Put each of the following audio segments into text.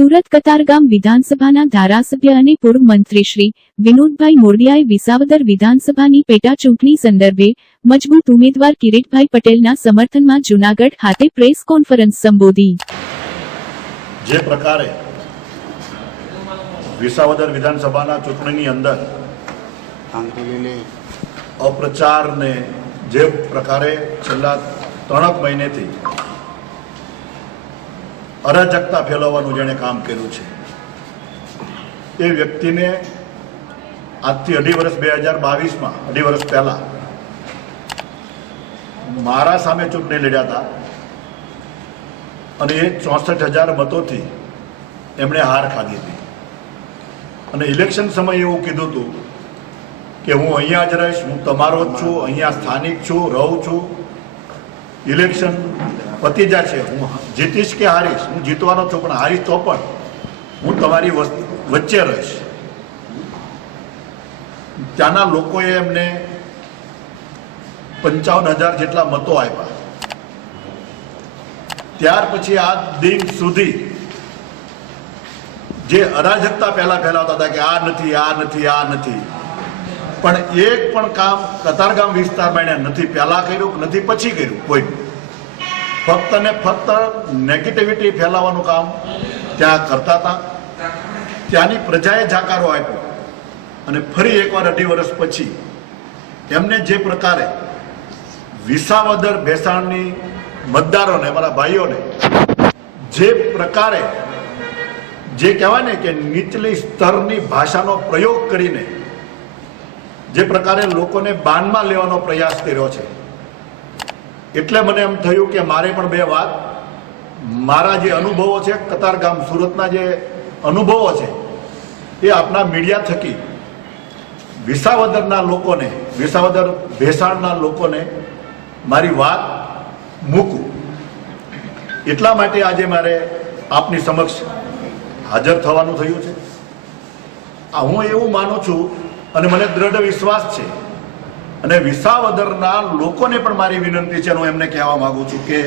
સુરત કતારગામ વિધાનસભાના ધારાસભ્ય અને પૂર્વ મંત્રી શ્રી વિનોદભાઈ મોરડિયાએ વિસાવદર વિધાનસભાની પેટા ચૂંટણી સંદર્ભે મજબૂત ઉમેદવાર કિરીટભાઈ પટેલના સમર્થનમાં જૂનાગઢ ખાતે પ્રેસ કોન્ફરન્સ સંબોધી। જે પ્રકારે વિસાવદર વિધાનસભાના ચૂંટણીની અંદર અપ્રચારને જે પ્રકારે છેલ્લા 3 મહિનેથી અરાજકતા ફેલાવવાનું જેણે કામ કર્યું છે એ વ્યક્તિને આજથી 2.5 વર્ષ 2022માં 2.5 વર્ષ પહેલા મારા સામે ચૂંટણી લડ્યા હતા અને એ 64,000 મતોથી એમણે હાર ખાધી હતી અને ઇલેક્શન સમયે એવું કીધું હતું કે હું અહીંયા જ રહીશ, હું તમારો જ છું, અહીંયા સ્થાનિક છું, રહું છું, ઇલેક્શન પતી જાય છે, હું જીતીશ કે હારીશ, હું જીતવાનો છું પણ હારીશ તો પણ હું તમારી વચ્ચે રહીશ। ત્યાંના લોકોએ એમને 55,000 જેટલા મતો આપ્યા। ત્યાર પછી આ દિન સુધી જે અરાજકતા પહેલા ફેલાવતા હતા કે આ નથી, આ નથી, આ નથી, પણ એક પણ કામ કતારગામ વિસ્તારમાં એને નથી પહેલા કર્યું, નથી પછી કર્યું, કોઈ ફક્ત ને ફક્ત નેગેટિવિટી ફેલાવવાનું કામ ત્યાં કરતા હતા। ત્યાંની પ્રજાએ જાકારો આપ્યો અને ફરી એકવાર 2.5 વર્ષ પછી એમને જે પ્રકારે વિસાવદર ભેસાણની મતદારોને, અમારા ભાઈઓને જે પ્રકારે જે કહેવાય ને કે નીચલી સ્તરની ભાષાનો પ્રયોગ કરીને જે પ્રકારે લોકોને બાનમાં લેવાનો પ્રયાસ કર્યો છે, એટલે મને એમ થયું કે મારે પણ 2 વાત મારા જે અનુભવો છે, કતારગામ સુરતના જે અનુભવો છે એ આપના મીડિયા થકી વિસાવદરના લોકોને, વિસાવદર ભેસાણના લોકોને મારી વાત મૂકું, એટલા માટે આજે મારે આપની સમક્ષ હાજર થવાનું થયું છે। હું એવું માનું છું અને મને દ્રઢ વિશ્વાસ છે અને વિસાવદરના લોકોને પણ મારી વિનંતી છે, હું એમને કહેવા માંગુ છું કે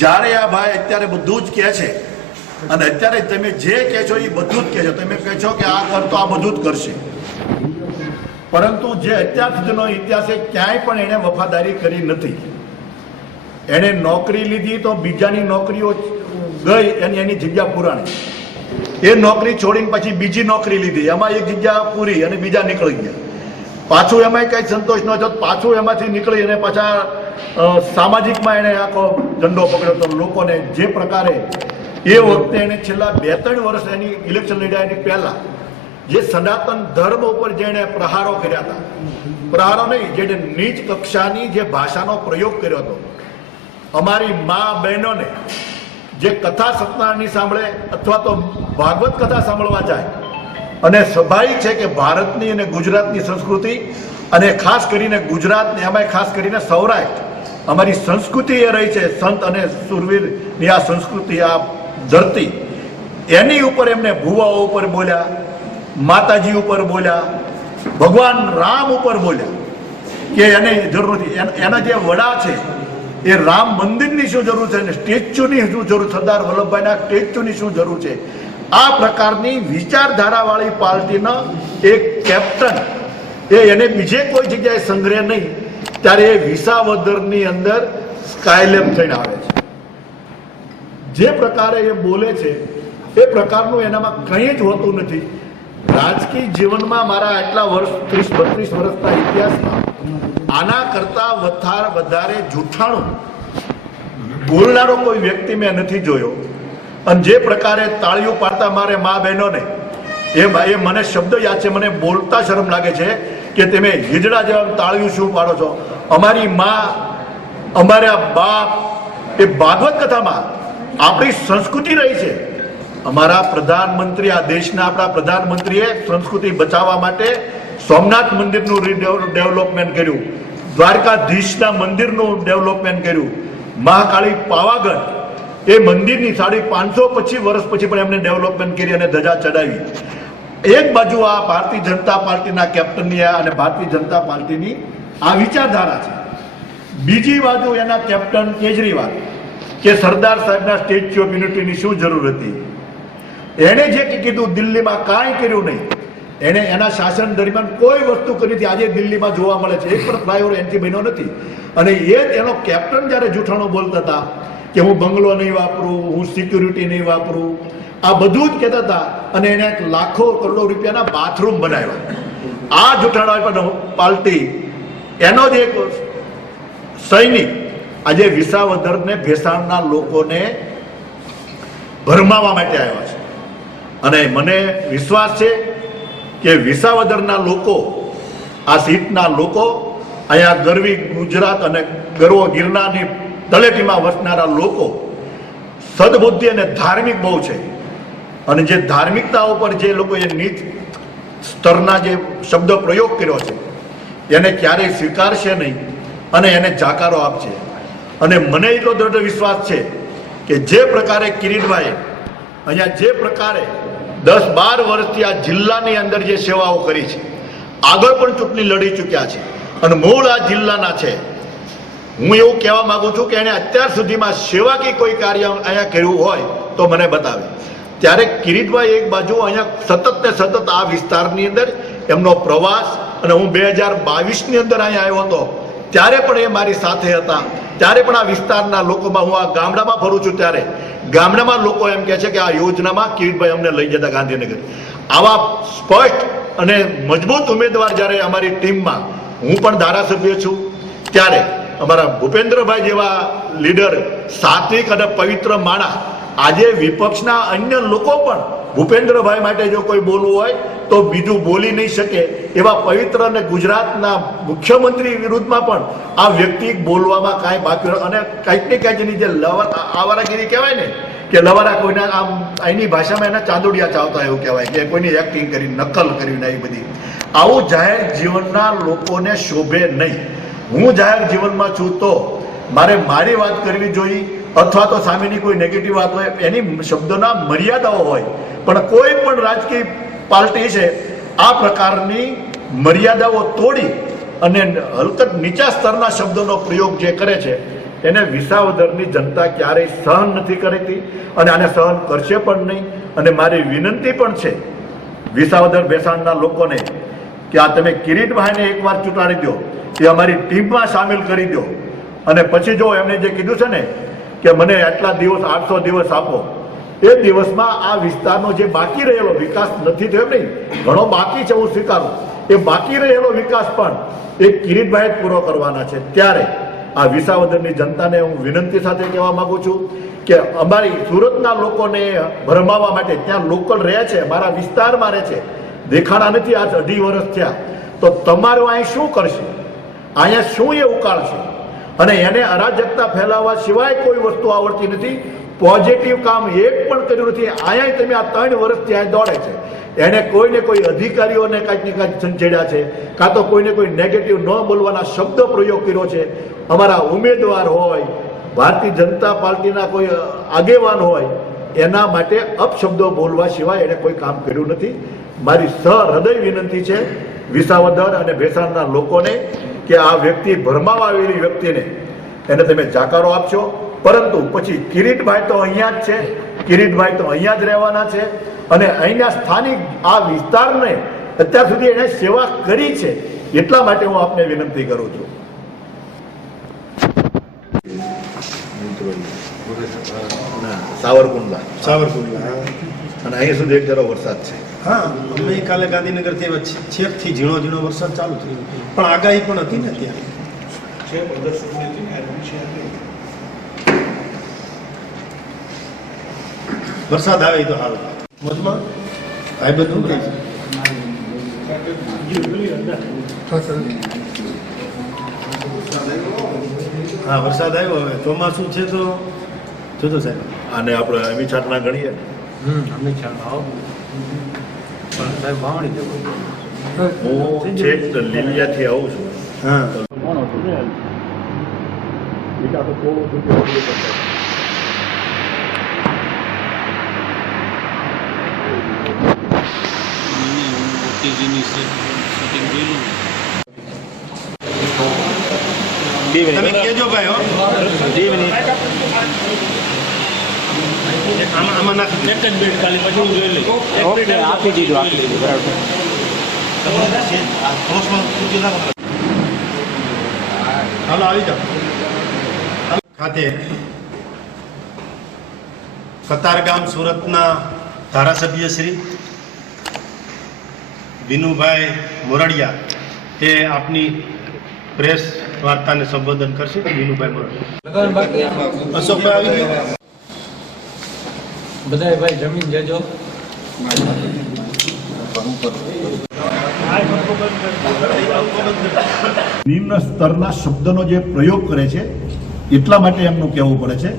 જ્યારે આ ભાઈ અત્યારે બધું જ કહે છે અને અત્યારે તમે જે કહે છો એ બધું જ કહે છો, તમે કહે છો કે આ કરતો આ બધું જ કરશે, પરંતુ જે અત્યાર સુધીનો ઇતિહાસે ક્યાંય પણ એને વફાદારી કરી નથી। એણે નોકરી લીધી તો બીજાની નોકરીઓ ગઈ અને એની જગ્યા પુરાણી, એ નોકરી છોડીને પછી બીજી નોકરી લીધી, એમાં એક જગ્યા પૂરી અને બીજા નીકળી ગયા, પાછું એમાં કંઈ સંતોષ ન થયો, પાછું એમાંથી નીકળી અને પાછા સામાજિકમાં એણે આખો ઝંડો પકડ્યો તો લોકોને જે પ્રકારે એ વખતે એણે છેલ્લા 2-3 વર્ષ એની ઇલેક્શન લડ્યા એની પહેલા જે સનાતન ધર્મ ઉપર જેણે પ્રહારો કર્યા હતા, પ્રહારો નહીં, જેને નીચ કક્ષાની જે ભાષાનો પ્રયોગ કર્યો હતો, અમારી મા બહેનોને જે કથા સત્યનારાયણની સાંભળે અથવા તો ભાગવત કથા સાંભળવા જાય, અને સ્વાભાવિક છે કે ભારતની અને ગુજરાતની સંસ્કૃતિ અને ખાસ કરીને ગુજરાતને, એમાંય ખાસ કરીને સૌરાષ્ટ્ર, અમારી સંસ્કૃતિ એ રહી છે સંત અને સુરવીરની આ સંસ્કૃતિ, આ ધરતી, એની ઉપર એમને ભુવાઓ ઉપર બોલ્યા, માતાજી ઉપર બોલ્યા, ભગવાન રામ ઉપર બોલ્યા કે એને જરૂર નથી, એના જે વડા છે એ રામ મંદિરની શું જરૂર છે અને સ્ટેચ્યુની શું જરૂર, સરદાર વલ્લભભાઈના સ્ટેચ્યુની શું જરૂર છે, આ પ્રકારની વિચારધારાવાળી પાર્ટીનો એક કેપ્ટન એને બીજે કોઈ જગ્યાએ સંગ્રહ નહીં, ત્યારે એ વિસાવદરની અંદર સ્કાયલેબ થઈને આવે છે। જે પ્રકારે એ બોલે છે એ પ્રકારનું એનામાં કંઈ જ હોતું નથી। રાજકીય જીવનમાં મારા આટલા વર્ષ 30-32 વર્ષના ઇતિહાસમાં આના કરતા વધારે જૂઠાણું બોલનારો કોઈ વ્યક્તિ મેં નથી જોયો। અને જે પ્રકારે તાળીઓ પાડતા મારે મા બહેનોને એ મને શબ્દ યાદ છે, મને બોલતા શરમ લાગે છે કે તમે હિજડા જેવા તાળીઓ શું પાડો છો। અમારી મા, અમારા બાપ એ ભાગવત કથામાં આપણી સંસ્કૃતિ રહી છે। અમારા પ્રધાનમંત્રી, આ દેશના આપણા પ્રધાનમંત્રીએ સંસ્કૃતિ બચાવવા માટે સોમનાથ મંદિરનું ડેવલપમેન્ટ કર્યું, દ્વારકાધીશના મંદિરનું ડેવલપમેન્ટ કર્યું, મહાકાળી પાવાગઢ એ મંદિરની 550 વર્ષ પછી પણ એમને ડેવલપમેન્ટ કરી અને ધજા ચડાવી। એક બાજુ આ ભારતીય જનતા પાર્ટીના કેપ્ટનની અને ભારતીય જનતા પાર્ટીની આ વિચારધારા છે, બીજી બાજુ એના કેપ્ટન કેજરીવાલ કે સરદાર સાહેબના સ્ટેચ્યુ ઓફ યુનિટીની શું જરૂર હતી. એણે જે કીધું દિલ્હીમાં કાંઈ કર્યું નહીં. એણે એના શાસન દરમિયાન કોઈ વસ્તુ કરી નથી. આજે દિલ્હીમાં જોવા મળે છે એક પણ ફ્લાયઓવર એનથી બન્યો નથી. અને એ જ એનો કેપ્ટન જ્યારે જૂઠાણું બોલતા હતા કે હું બંગલો નહીં વાપરું, હું સિક્યુરિટી નહીં વાપરું, આ બધું જ કહેતા હતા. અને એને લાખો કરોડો રૂપિયાના બાથરૂમ બનાવ્યા. આ જૂઠાણા પાર્ટી એનો જ એક સૈનિક આજે વિસાવદરને ભેસાણના લોકોને ભરમાવા માટે આવ્યા છે. અને મને વિશ્વાસ છે કે વિસાવદરના લોકો, આ સીટના લોકો, અહીંયા ગરવી ગુજરાત અને ગરવો ગિરનારની તળેટીમાં વસનારા લોકો સદબુદ્ધિ અને ધાર્મિક બહુ છે. અને જે ધાર્મિકતા ઉપર જે લોકોએ નીચ સ્તરના જે શબ્દ પ્રયોગ કર્યો છે એને ક્યારેય સ્વીકારશે નહીં અને એને જાકારો આપશે. અને મને એટલો દૃઢ વિશ્વાસ છે કે જે પ્રકારે કિરીટભાઈએ અહીંયા જે પ્રકારે 10-12 વર્ષથી આ જિલ્લાની અંદર જે સેવાઓ કરી છે, આગળ પણ ચૂંટણી લડી ચૂક્યા છે અને મૂળ આ જિલ્લાના છે. હું એવું કહેવા માંગુ છું કે એણે અત્યાર સુધીમાં સેવાકીય કોઈ કાર્ય અહીંયા કર્યું હોય તો મને બતાવે. ત્યારે કિરીટભાઈ એક બાજુ અહીંયા સતત ને સતત આ વિસ્તારની અંદર એમનો પ્રવાસ, અને હું 2022ની અંદર અહીંયા આવ્યો હતો ત્યારે પણ એ મારી સાથે હતા. ત્યારે પણ આ વિસ્તારના લોકોમાં, હું આ ગામડામાં ફરું છું ત્યારે ગામડામાં લોકો એમ કહે છે કે આ યોજનામાં કિરીટભાઈ અમને લઈ જતા ગાંધીનગર. આવા સ્પષ્ટ અને મજબૂત ઉમેદવાર જ્યારે અમારી ટીમમાં, હું પણ ધારાસભ્ય છું, ત્યારે અમારા ભૂપેન્દ્રભાઈ જેવા લીડર, સાત્વિક અને પવિત્ર માણસ, આજે વિપક્ષના અન્ય લોકો પણ ભૂપેન્દ્રભાઈ માટે જો કોઈ બોલવું હોય તો બીજું બોલી નહીં શકે એવા પવિત્ર અને ગુજરાતના મુખ્યમંત્રી વિરુદ્ધમાં પણ આ વ્યક્તિ બોલવામાં કાંઈ બાકી, અને કંઈક ને કંઈક એની જે આવારાગીરી કહેવાય ને, કે લવારા કોઈના આમ અહીંની ભાષામાં એના ચાંદોડિયા ચાવતા એવું કહેવાય કે કોઈની એક્ટિંગ કરી, નકલ કરીને, એ બધી આવું જાહેર જીવનના લોકોને શોભે નહીં. હું જાહેર જીવનમાં છું તો મારે મારી વાત કરવી જોઈએ, અથવા તો સામેની કોઈ નેગેટિવ વાત હોય એની શબ્દોના મર્યાદાઓ હોય. પણ કોઈ પણ રાજકીય પાર્ટી છે આ પ્રકારની મર્યાદાઓ તોડી અને હલકત નીચા સ્તરના શબ્દોનો પ્રયોગ જે કરે છે એને વિસાવદરની જનતા ક્યારેય સહન નથી કરતી અને આને સહન કરશે પણ નહીં. અને મારી વિનંતી પણ છે વિસાવદર ભેસાણના લોકોને કે આ તમે કિરીટભાઈને એકવાર ચૂંટાડી દો, એ અમારી ટીમમાં સામેલ કરી દો. અને પછી જો એમને જે કીધું છે ને કે મને આટલા દિવસ, 800 દિવસ આપો, એ દિવસમાં આ વિસ્તારનો જે બાકી રહેલો વિકાસ નથી થયો, નહીં ઘણો બાકી છે, હું સ્વીકારું, એ બાકી રહેલો વિકાસ પણ એ કિરીટભાઈ જ પૂરો કરવાના છે. ત્યારે આ વિસાવદરની જનતાને હું વિનંતી સાથે કહેવા માંગુ છું કે અમારી સુરતના લોકોને ભરમાવવા માટે, ત્યાં લોકલ રહે છે, મારા વિસ્તારમાં રહે છે, દેખાણા નથી આજ 2.5 વર્ષ થયા, તો તમારું અહીં શું કરશે, અહીંયા શું એ ઉકાળશે? અને એને અરાજકતા ફેલાવવા સિવાય કોઈ વસ્તુ આવડતી નથી. પોઝિટિવ કામ એક પણ કર્યું નથી. અહીંયા તમે આ 3 વર્ષથી અહીં દોડે છે. એને કોઈને કોઈ અધિકારીઓને કાંઈક ને કાંઈક સંચેડ્યા છે, કાં તો કોઈને કોઈ નેગેટિવ ન બોલવાના શબ્દ પ્રયોગ કર્યો છે. અમારા ઉમેદવાર હોય, ભારતીય જનતા પાર્ટીના કોઈ આગેવાન હોય, એના માટે અપશબ્દો બોલવા સિવાય એને કોઈ કામ કર્યું નથી. મારી સહૃદય વિનંતી છે વિસાવદર અને ભેસાણના લોકોને કે આ વ્યક્તિ, ભરમાવા આવેલી વ્યક્તિને એને તમે જાકારો આપશો. પરંતુ પછી કિરીટભાઈ તો અહીંયા જ છે, કિરીટભાઈ તો અહીંયા જ રહેવાના છે અને અહીંના સ્થાનિક આ વિસ્તારને અત્યાર સુધી એને સેવા કરી છે, એટલા માટે હું આપને વિનંતી કરું છું. સાવરકુંડલા અને અહીં સુધી 1 ધારો વરસાદ છે. હા, અમે કાલે ગાંધીનગરથી છેકથી ઝીણો ઝીણો વરસાદ ચાલુ થયો, પણ આગાહી પણ હતી ને ત્યાં વરસાદ આવે તો સારું. મોજમાં આ બધું કહે છે. હા, વરસાદ આવ્યો. હવે ચોમાસું છે તો જોતો સાહેબ, આને આપણે અમી છાટના ગણીએ. અમિત શાહ આવો પણ સાહેબ વાવણી જવું. હું છેક લીલિયાથી આવું છું. હા, તમે કહેજો ભાઈ હો. આમાં નાખી દો. એક જ મિનિટ ખાલી પછી હું જોઈ લઈશ. એક મિનિટ આપી દીધું બરાબર. હાલો આવી જાઓ. ખાતે કતારગામ સુરતના ધારાસભ્ય શ્રી વિનુભાઈ મોરડિયા તે આપની પ્રેસ વાર્તાને સંબોધન કરશે. વિનુભાઈ મોરડિયા. અશોકભાઈ આવી ગયા. બધાય ભાઈ જમીન જજો. નિમ્ન સ્તરના શબ્દનો જે પ્રયોગ કરે છે એટલા માટે એમનું કહેવું પડે છે.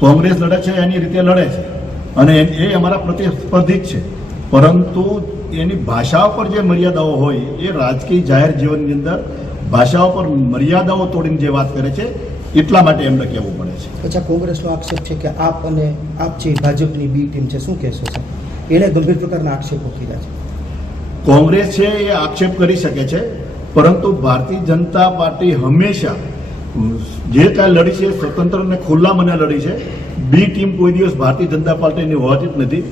કોંગ્રેસ લડે છે એની રીતે લડે છે અને એ અમારા પ્રતિસ્પર્ધી જ છે, પરંતુ એની ભાષા પર જે મર્યાદાઓ હોય એ રાજકીય જાહેર જીવનની અંદર ભાષાઓ પર મર્યાદાઓ તોડીને જે વાત કરે છે એટલા માટે એમને કહેવું પડે છે. અચ્છા, કોંગ્રેસનો આક્ષેપ છે કે આપ અને આપ જે ભાજપની બી ટીમ છે, શું કહેશો સર? એને ગંભીર પ્રકારના આક્ષેપો કર્યા છે. કોંગ્રેસ છે એ આક્ષેપ કરી શકે છે, પરંતુ ભારતીય જનતા પાર્ટી હંમેશા જે કાંઈ લડી છે સ્વતંત્ર અને ખુલ્લા મને લડી છે. બી ટીમ કોઈ દિવસ ભારતીય જનતા પાર્ટીની હોતી જ નથી.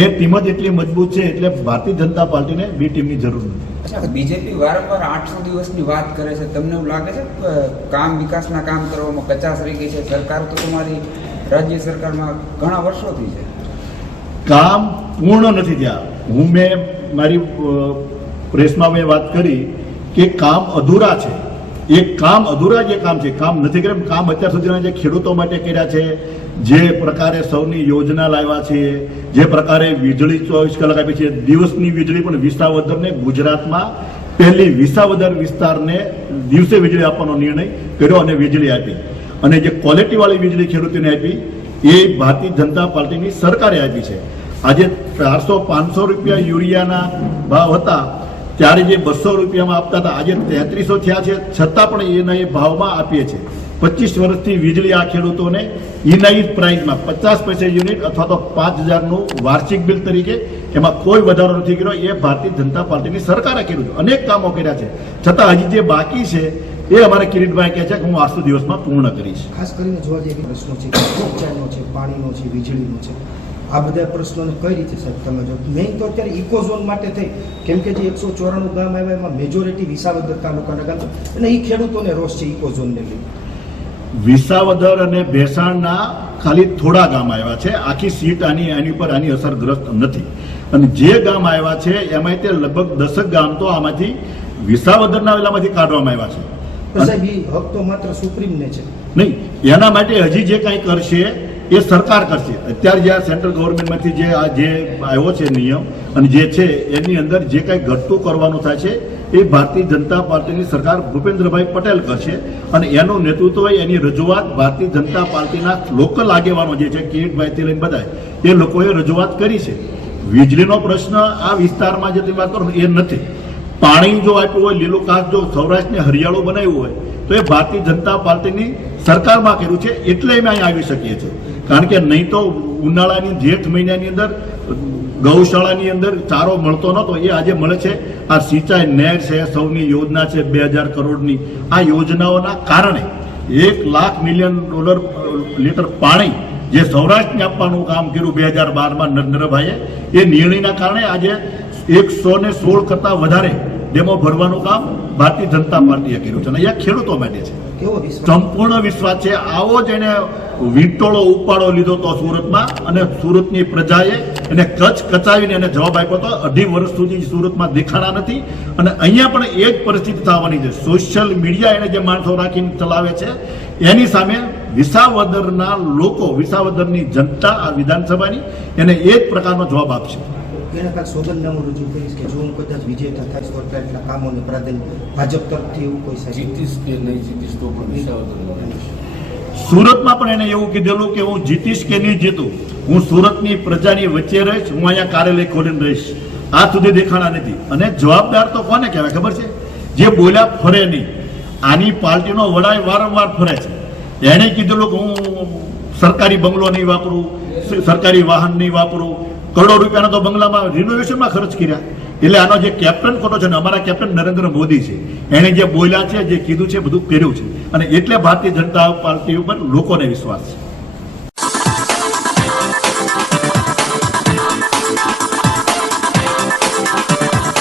એ ટીમ જ એટલી મજબૂત છે એટલે ભારતીય જનતા પાર્ટીને બી ટીમની જરૂર નથી. અચ્છા, બીજેપી વારંવાર 800 દિવસની વાત કરે છે. તમને એવું લાગે છે કે કામ વિકાસના કામ કરવામાં કચાશ રહી ગઈ છે? સરકાર તો તમારી રાજ્ય સરકારમાં ઘણા વર્ષોથી છે. કામ પૂર્ણ નથી થયા. મેં મારી પ્રેસમાં મેં વાત કરી કે કામ અધૂરા છે. એ કામ અધૂરા જે કામ છે, કામ નથી કર્યા. કામ અત્યાર સુધીના જે ખેડૂતો માટે કર્યા છે, જે પ્રકારે સૌની યોજના લાવ્યા છે, જે પ્રકારે વીજળી 24 કલાક આપી છે, દિવસની વીજળી પણ વિસાવદરને ગુજરાતમાં પહેલી વિસાવદર વિસ્તારને દિવસે વીજળી આપવાનો નિર્ણય કર્યો અને વીજળી આપી. અને જે ક્વોલિટીવાળી વીજળી ખેડૂતોને આપી એ ભારતીય જનતા પાર્ટીની સરકારે આપી છે. આજે 400-500 રૂપિયા યુરિયાના ભાવ હતા ત્યારે જે 200 રૂપિયામાં આપતા હતા, આજે 3300 થયા છે, છતાં પણ એના એ ભાવમાં આપીએ છીએ. 25 વર્ષથી વીજળી આ ખેડૂતોને ઇનાઇટ પ્રાઇસમાં 50 પૈસા યુનિટ અથવા તો 5000નું વાર્ષિક બિલ તરીકે, એમાં કોઈ વધારો નથી કર્યો. એ ભારતીય જનતા પાર્ટીની સરકારે કર્યું છે. અનેક કામો કર્યા છે, છતાં હજી જે બાકી છે એ અમારા કિરીટભાઈ કહે છે કે હું 800 દિવસમાં પૂર્ણ કરીશ. ખાસ કરીને જોવા જઈએ પ્રશ્નો છે, સિંચાઈનો છે, પાણીનો છે, વીજળીનો છે, આ બધા પ્રશ્નોને કઈ રીતે સાહેબ તમે જો? મેઇન તો અત્યારે ઇકોઝોન માટે થઈ, કેમ કે જે 194 ગામ આવ્યા એમાં મેજોરિટી વિસાવદર તાલુકાના ગામ છે અને એ ખેડૂતોને રોષ છે ઇકોઝોનને લઈને. વિસાવદર અને ભેસાણના ખાલી થોડા ગામ આવ્યા છે. આખી સીટ આની પર આની અસરગ્રસ્ત નથી. અને જે ગામ આવ્યા છે એમાં તે લગભગ 10 ગામ તો આમાંથી વિસાવદરના વેલામાંથી કાઢવામાં આવ્યા છે. તો સાહેબ એ હક તો માત્ર સુપ્રીમને છે. નહીં, એના માટે હજી જે કંઈ કરશે એ સરકાર કરશે. અત્યારે જે સેન્ટ્રલ ગવર્મેન્ટમાંથી જે આવ્યો છે નિયમ અને જે છે એની અંદર જે કંઈ ઘટતું કરવાનું થાય છે એ ભારતીય જનતા પાર્ટીની સરકાર ભૂપેન્દ્રભાઈ પટેલ કરશે. અને એનું નેતૃત્વ, એની રજૂઆત ભારતીય જનતા પાર્ટીના લોકલ આગેવાનો જે છે, કિરીટભાઈથી લઈને બધા, એ લોકોએ રજૂઆત કરી છે. વીજળીનો પ્રશ્ન આ વિસ્તારમાં જે તમે વાત કરો એ નથી. પાણી જો આપ્યું હોય, લીલું ઘાસ જો સૌરાષ્ટ્રને હરિયાળું બનાવ્યું હોય તો એ ભારતીય જનતા પાર્ટીની સરકારમાં કર્યું છે. એટલે અમે અહીં આવી શકીએ છીએ. કારણ કે નહીં તો ઉનાળાની જેઠ મહિનાની અંદર ગૌશાળાની અંદર ચારો મળતો નહોતો, એ આજે મળે છે. આ સિંચાઈ નેર છે, સૌની યોજના છે 2000 કરોડની, આ યોજનાઓના કારણે $1 મિલિયન લીટર પાણી જે સૌરાષ્ટ્રને આપવાનું કામ કર્યું 2012માં નરેન્દ્રભાઈએ, એ નિર્ણયના કારણે આજે 116 કરતાં વધારે ડેમો ભરવાનું કામ ભારતીય જનતા પાર્ટીએ કર્યું છે. અને અહીંયા ખેડૂતો માટે છે. કેવો વિશ્વાસ? સંપૂર્ણ વિશ્વાસ છે. આવો જ એને વીંટોળો ઉપાડો લીધો તો સુરતમાં, અને સુરતની પ્રજાએ એને કચાવીને એને જવાબ આપ્યો હતો. 2.5 વર્ષ સુધી સુરતમાં દેખાણા નથી અને અહીંયા પણ એ જ પરિસ્થિતિ થવાની છે. સોશિયલ મીડિયા એને જે માણસો રાખીને ચલાવે છે એની સામે વિસાવદરના લોકો, વિસાવદરની જનતા આ વિધાનસભાની એને એ જ પ્રકારનો જવાબ આપશે. એના કાંઈક સોગંદનામું રજૂ કરીશ કે જો હું કદાચ વિજેતા થઈશ તો એટલા કામોને પ્રાધાન્ય ભાજપ તરફથી એવું કોઈ સાહેબ? જીતીશ કે નહીં જીતીશ તો પણ વિસાવદર લડીશ. સુરતમાં પણ એને એવું કીધેલું કે હું જીતીશ કે નહીં જીતું, હું સુરતની પ્રજાની વચ્ચે રહીશ, હું અહીંયા કાર્યાલય ખોલીને રહીશ. આ સુધી દેખાણા નથી. અને જવાબદાર તો કોને કહેવાય ખબર છે? જે બોલ્યા ફરે નહીં. આની પાર્ટીનો વડાય વારંવાર ફરે છે. એણે કીધેલું કે હું સરકારી બંગલો નહીં વાપરું, સરકારી વાહન નહીં વાપરું, કરોડો રૂપિયાના તો બંગલામાં રિનોવેશનમાં ખર્ચ કર્યા. એટલે આનો જે કેપ્ટન ખોટો છે ને અમારા કેપ્ટન નરેન્દ્ર મોદી છે, એણે જે બોલ્યા છે, જે કીધું છે, બધું કર્યું છે, અને એટલે ભારતીય જનતા પાર્ટી ઉપર લોકોને વિશ્વાસ છે.